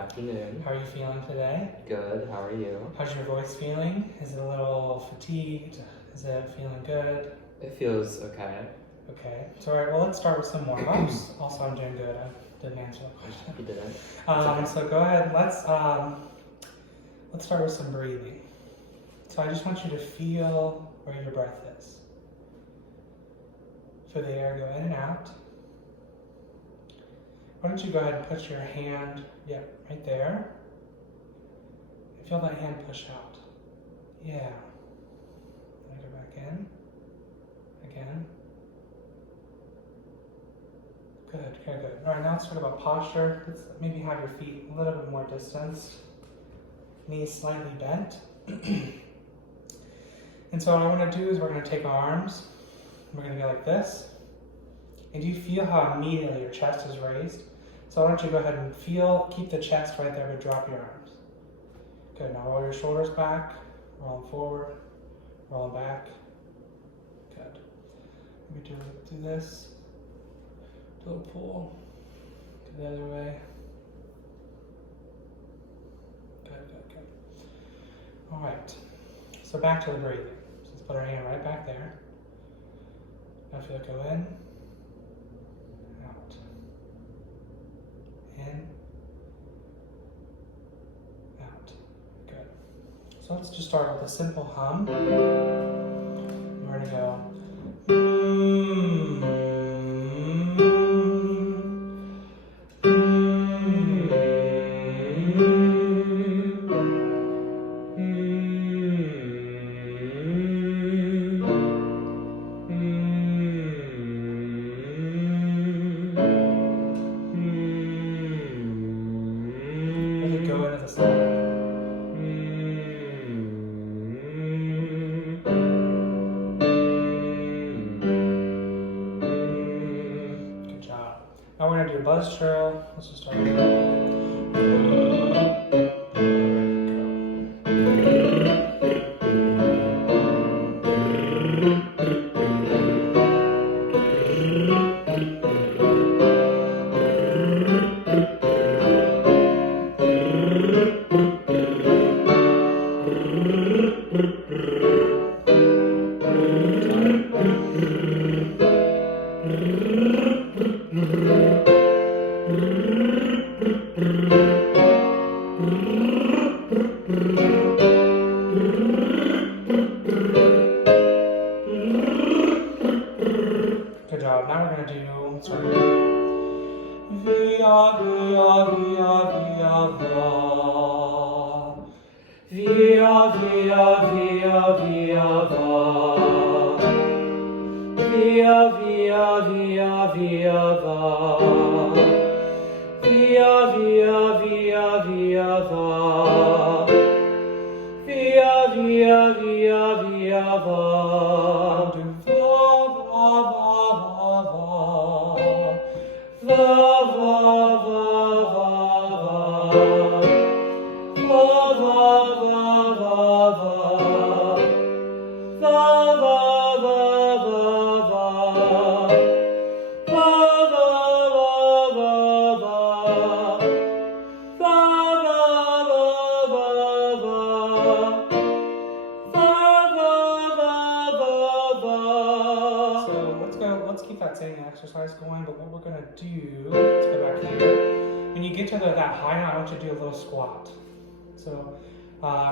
afternoon. How are you feeling today? Good, how are you? How's your voice feeling? Is it a little fatigued? Is it feeling good? It feels okay. Okay, so all right, well, let's start with some warm-ups. Also, I'm doing good. I didn't answer the question. You didn't? Okay. So go ahead, let's start with some breathing. So I just want you to feel where your breath is. Feel the air go in and out. Why don't you go ahead and put your hand, right there. And feel that hand push out. Yeah. Then go back in. Again. Good, good, good. All right, now let's talk about posture. Let's maybe have your feet a little bit more distanced. Knees slightly bent. And so what I want to do is we're going to take our arms. We're going to go like this. And do you feel how immediately your chest is raised? So why don't you go ahead and keep the chest right there, but drop your arms. Good, now roll your shoulders back, roll them forward, roll them back. Good. Maybe do this. Do a pull. Do the other way. Good, good, good. All right. So back to the breathing. So let's put our hand right back there. Now feel it go in, out, in, out. Good. So let's just start with a simple hum. We're going to go. Go into the side. Good job. Now we're going to do a buzz churl. Let's just start with Good job. Now we're going to do, via, via, via, via, va. Via, via, via, via, va. Via, via, via, via, va. Via, via, via, via, va. Via, via, via, via, va. Do va, va, va, va, va. Va, va, va, va, va. Va, va, va, va, va. Va, va, va, va, va. Va, va, va, va, va. Va, va, va, va, va. So let's keep that same exercise going, but what we're going to do, let's go back here. When you get to that high note, I want you to do a little squat. So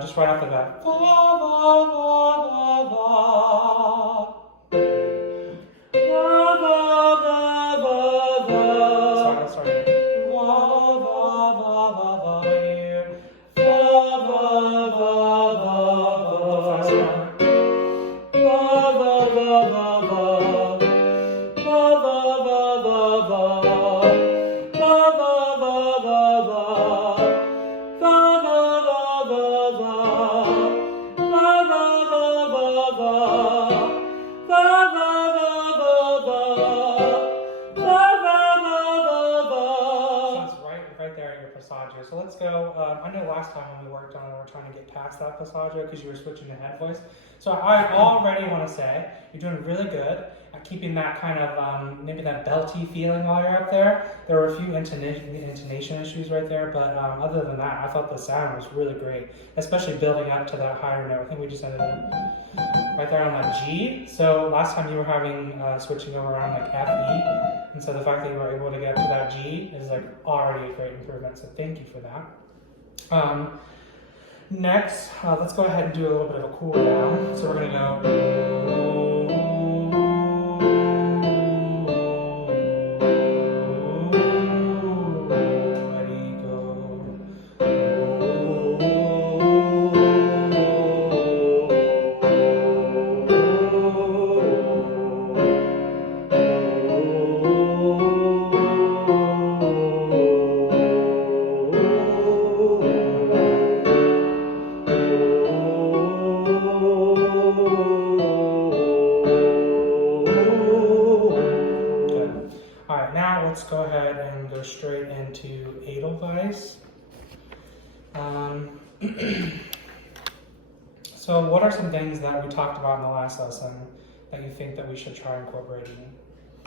just right off the bat. Va, va, va, va, va. Va, va, va, va, va. Sorry, sorry. Va, va, va, va, va, here. Va, va, va, va, va. Fast one. Va, va, va, va, va. Va, va, va, va, va. Va, va, va, va, va. Va, va, va, va, va. Va, va, va, va, va. Va, va, va, va, va. Va, va, va, va, va. So it's right there at your passaggio. So let's go. I know last time when we worked on it, we were trying to get past that passaggio because you were switching to head voice. So I already want to say you're doing really good at keeping that kind of maybe that belty feeling while you're up there. There were a few intonation issues right there, but other than that, I thought the sound was really great, especially building up to that higher note. I think we just ended up right there on that G. So last time you were having switching over on like F, E, and so the fact that you were able to get to that G is like already a great improvement. So thank you for that. Next, let's go ahead and do a little bit of a cool down. So we're gonna go. Let's go ahead and go straight into Edelweiss. So what are some things that we talked about in the last lesson that you think that we should try incorporating?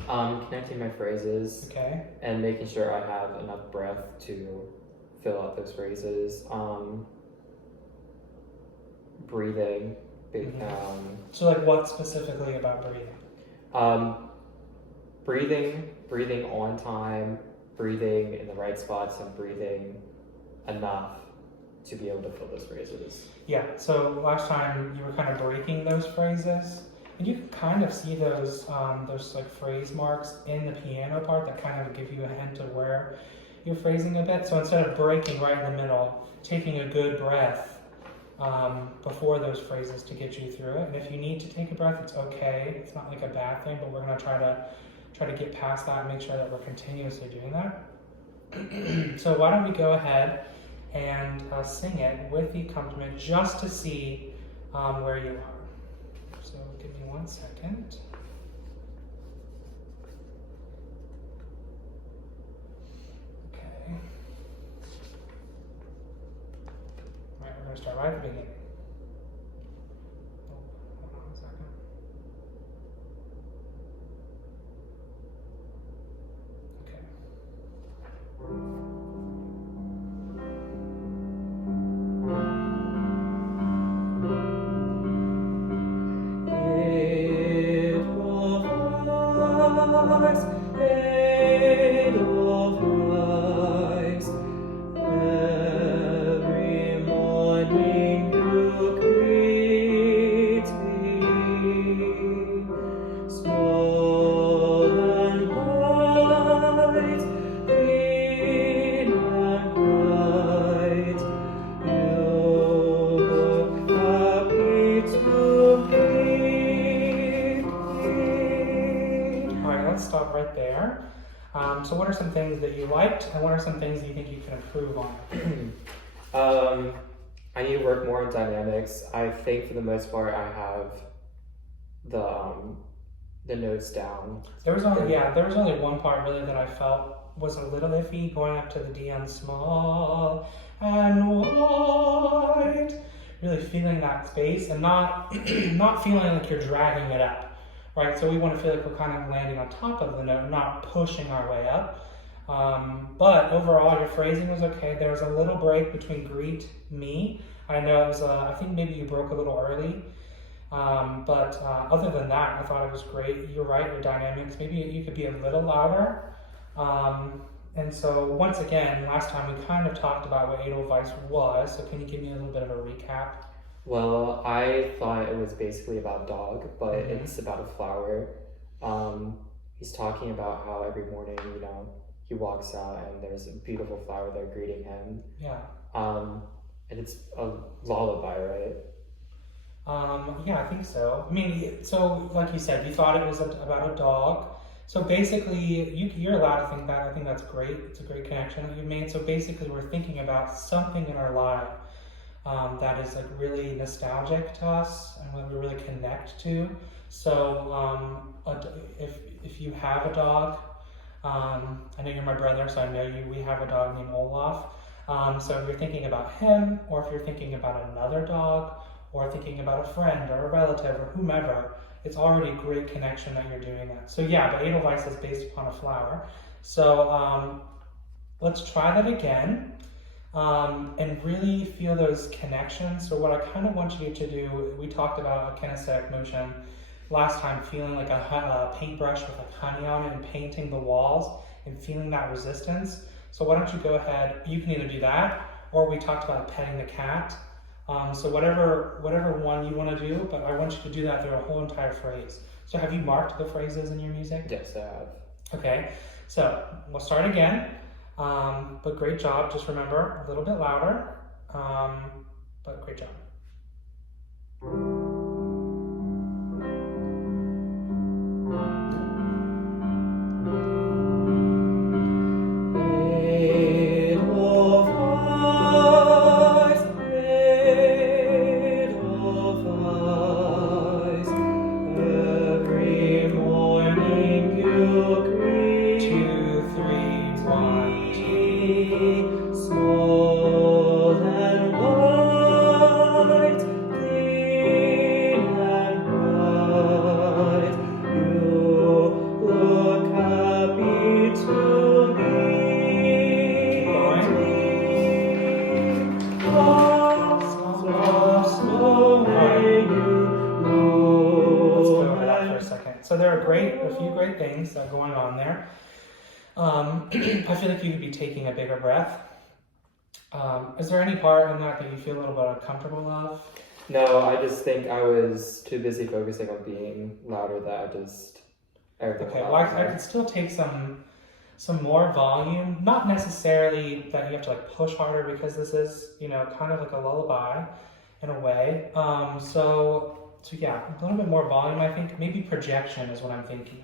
Connecting my phrases. Okay. And making sure I have enough breath to fill out those phrases. Breathing. So like what specifically about breathing? Breathing on time, breathing in the right spots, and breathing enough to be able to fill those phrases. Yeah, so last time you were kind of breaking those phrases, and you can kind of see those like phrase marks in the piano part that kind of give you a hint of where you're phrasing a bit. So instead of breaking right in the middle, taking a good breath before those phrases to get you through it. And if you need to take a breath, it's okay. It's not like a bad thing, but we're going to try to get past that and make sure that we're continuously doing that. So why don't we go ahead and sing it with the accompaniment just to see where you are. So give me 1 second. Okay. All right, we're going to start right at the beginning. Hold on 1 second. Edelweiss, every morning you greet me, small and white, green and bright, you look happy to meet me. All right, let's stop right there. So what are some things that you liked, and what are some things that you think you can improve on? I need to work more on dynamics. I think for the most part I have the notes down. There was only one part really that I felt was a little iffy, going up to the D on small and white. Really feeling that space and not not feeling like you're dragging it up. Right, so we want to feel like we're kind of landing on top of the note, not pushing our way up. But overall, your phrasing was okay. There was a little break between greet me. I know it was, I think maybe you broke a little early. But other than that, I thought it was great. You're right, your dynamics. Maybe you could be a little louder. And so once again, last time we kind of talked about what Edelweiss was. So can you give me a little bit of a recap? Well, I thought it was basically about dog, but it's about a flower. He's talking about how every morning, he walks out and there's a beautiful flower there greeting him. Yeah. And it's a lullaby, right? Yeah, I think so. I mean, so like you said, you thought it was about a dog. So basically, you're allowed to think that. I think that's great. It's a great connection that you made. So basically, we're thinking about something in our life that is like really nostalgic to us and what we really connect to. So if you have a dog, I know you're my brother, so I know we have a dog named Olaf. So if you're thinking about him, or if you're thinking about another dog, or thinking about a friend or a relative or whomever, it's already great connection that you're doing that. So yeah, but Edelweiss is based upon a flower. So let's try that again. And really feel those connections. So what I kind of want you to do, we talked about a kinesthetic motion last time, feeling like a paintbrush with like honey on it and painting the walls and feeling that resistance. So why don't you go ahead, you can either do that, or we talked about petting the cat. So whatever one you want to do, but I want you to do that through a whole entire phrase. So have you marked the phrases in your music? Yes, I have. Okay, so we'll start again. But great job. Just remember, a little bit louder, but great job. Every morning you greet 2, 3, 1, 2. Small and white, clean and bright, you look happy to meet me. Lots of snow may you know. Let's go over that for a second. So there are a few great things that are going on there. I feel like you could be taking a bigger breath. Is there any part in that you feel a little bit uncomfortable of? No, I just think I was too busy focusing on being louder that I just everything. Okay, well I could still take some more volume. Not necessarily that you have to like push harder, because this is, kind of like a lullaby in a way. So yeah, a little bit more volume, I think. Maybe projection is what I'm thinking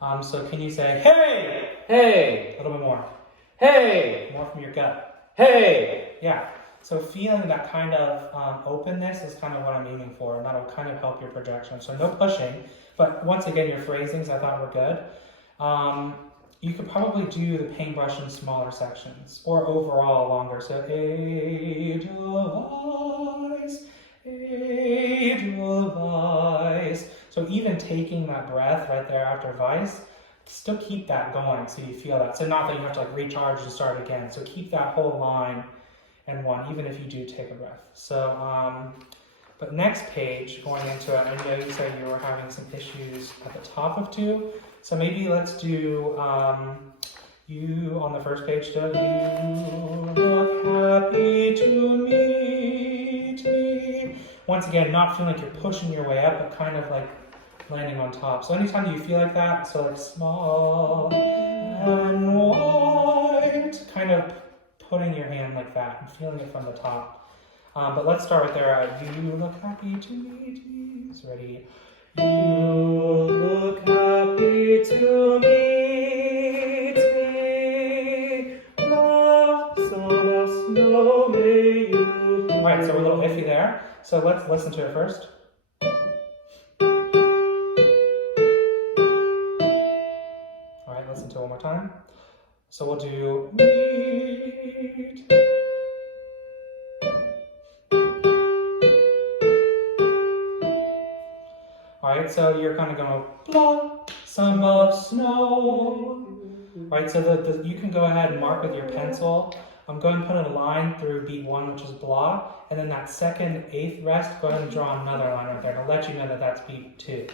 of. So can you say, hey? Hey! A little bit more. Hey! More from your gut. Hey! Yeah. So feeling that kind of openness is kind of what I'm aiming for, and that'll kind of help your projection. So no pushing, but once again, your phrasings I thought were good. You could probably do the paintbrush in smaller sections, or overall longer. So Edelweiss. So even taking that breath right there after Weiss, still keep that going so you feel that. So not that you have to like recharge and start again. So keep that whole line in one, even if you do take a breath. So, but next page, going into it, I know you said you were having some issues at the top of 2. So maybe let's do you on the first page. Do you look happy to meet me? Once again, not feeling like you're pushing your way up, but kind of like landing on top. So anytime you feel like that, so like small and white, kind of putting your hand like that and feeling it from the top. But let's start right there. You look happy to meet me. So ready? You look happy to meet me. Lots of snow may you. All right, so we're a little iffy there. So let's listen to it first. All right, listen to it one more time. So we'll do meet. All right, so you're kind of going blossom of snow. All right, so you can go ahead and mark with your pencil. I'm going to put a line through beat 1, which is blah, and then that second 8th rest, go ahead and draw another line right there to let you know that that's beat 2.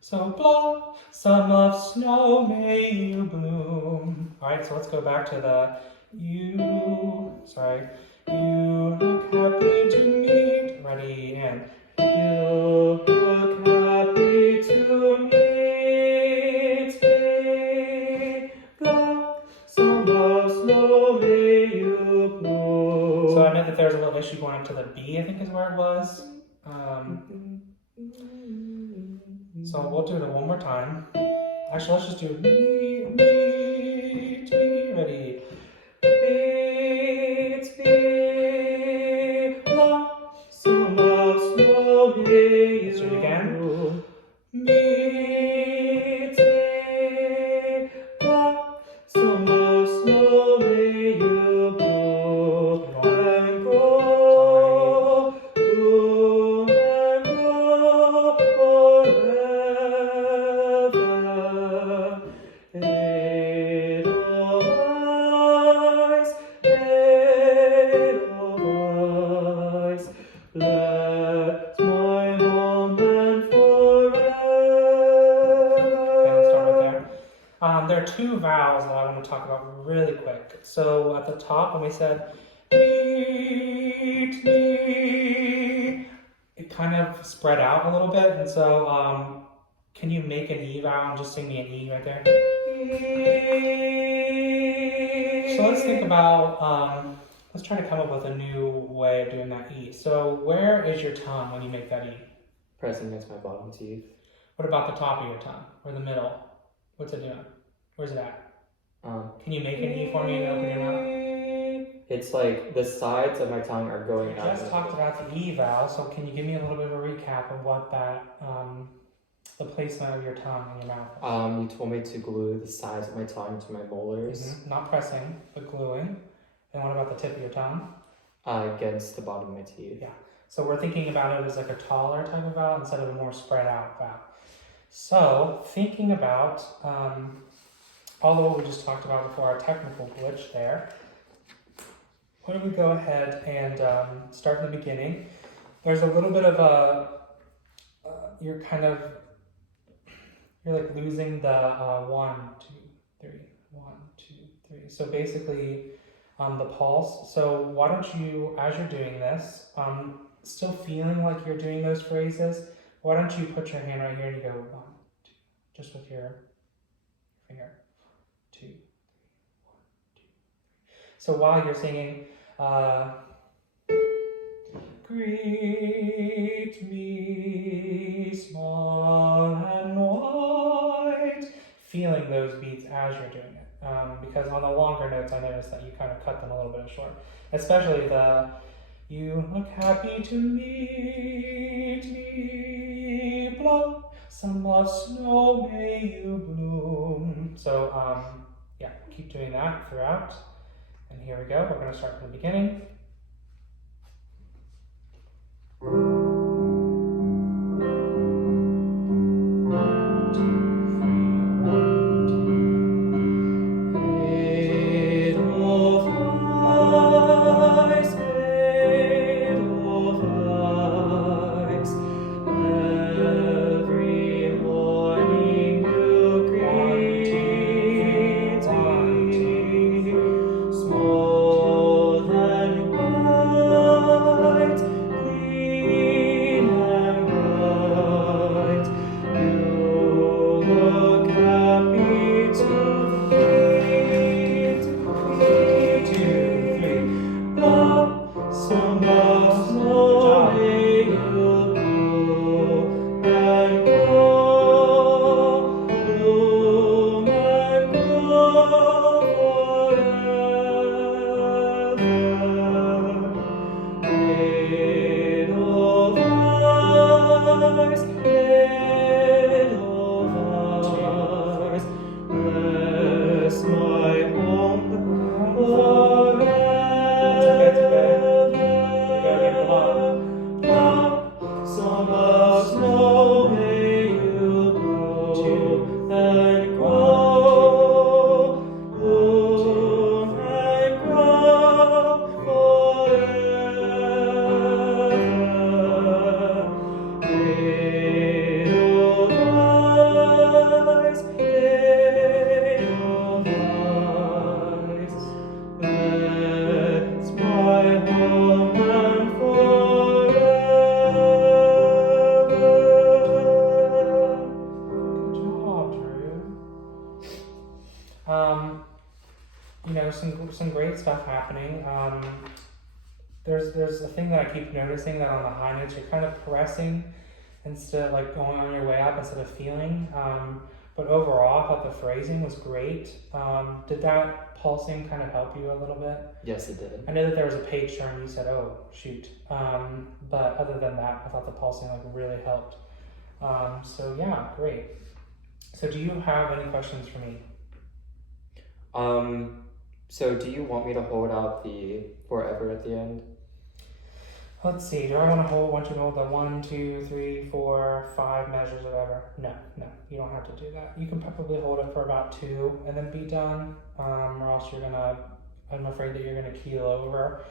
So blossom of snow may you bloom. All right, so let's go back to the you look happy to meet. Ready, and you look happy to meet me. Blossom of snow may you bloom. So I know that there's a little issue going up to the B, I think is where it was. So we'll do it one more time. Actually, let's just do meet me. Ready? Meet me. Blossom of snow may you. Let's do it again. Meet me. Blossom of snow may you bloom and grow. Bloom and grow. There are two vowels that I want to talk about really quick. So at the top, when we said meet me, it kind of spread out a little bit. And so can you make an E vowel and just sing me an E right there? So let's think about, let's try to come up with a new way of doing that E. So where is your tongue when you make that E? Pressing against my bottom teeth. What about the top of your tongue or the middle? What's it doing? Where's it at? Can you make an E for me and open your mouth? It's like the sides of my tongue are going We out. just talked about the E vowel, so can you give me a little bit of a recap of what that, the placement of your tongue in your mouth is? You told me to glue the sides of my tongue to my molars. Not pressing, but gluing. And what about the tip of your tongue? Against the bottom of my teeth. Yeah. So we're thinking about it as like a taller type of vowel instead of a more spread out vowel. So thinking about all of what we just talked about before, our technical glitch there, why don't we go ahead and start in the beginning. There's a little bit of a, you're like losing the 1, 2, 3, 1, 2, 3. So basically the pulse. So why don't you, as you're doing this, still feeling like you're doing those phrases, why don't you put your hand right here and you go 1, 2, just with your finger, 2, 3, 1, 2, 3. So while you're singing, greet me small and white, feeling those beats as you're doing it. Because on the longer notes, I noticed that you kind of cut them a little bit short, especially the you look happy to meet me, blossom of snow may you bloom. So yeah, keep doing that throughout. And here we go. We're going to start from the beginning. Some great stuff happening. There's a thing that I keep noticing that on the high notes you're kind of pressing instead of like going on your way up instead of feeling. But overall, I thought the phrasing was great. Did that pulsing kind of help you a little bit? Yes, it did. I know that there was a page turn. You said, "Oh, shoot!" But other than that, I thought the pulsing like really helped. So yeah, great. So do you have any questions for me? So do you want me to hold out the forever at the end? Let's see, do I want you to hold the 1, 2, 3, 4, 5 measures of ever? No, you don't have to do that. You can probably hold it for about 2 and then be done, or else I'm afraid that you're gonna keel over.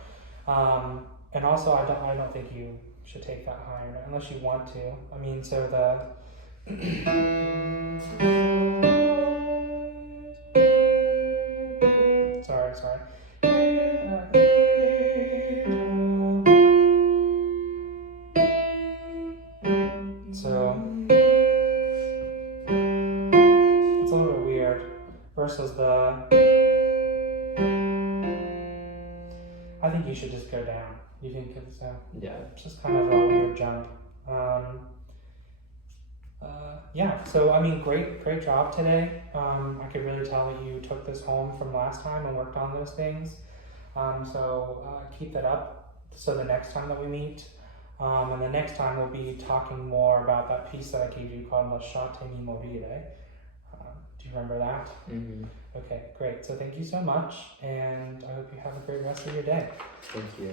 And also I don't think you should take that higher unless you want to. I mean, so the Verse was the. I think you should just go down. You think it's Yeah. just kind of a weird jump. Yeah, so I mean, great job today. I could really tell that you took this home from last time and worked on those things. So keep that up. So the next time that we meet, and the next time we'll be talking more about that piece that I gave you called Lasciatemi morire. Do you remember that? Mm-hmm. Okay, great. So thank you so much, and I hope you have a great rest of your day. Thank you.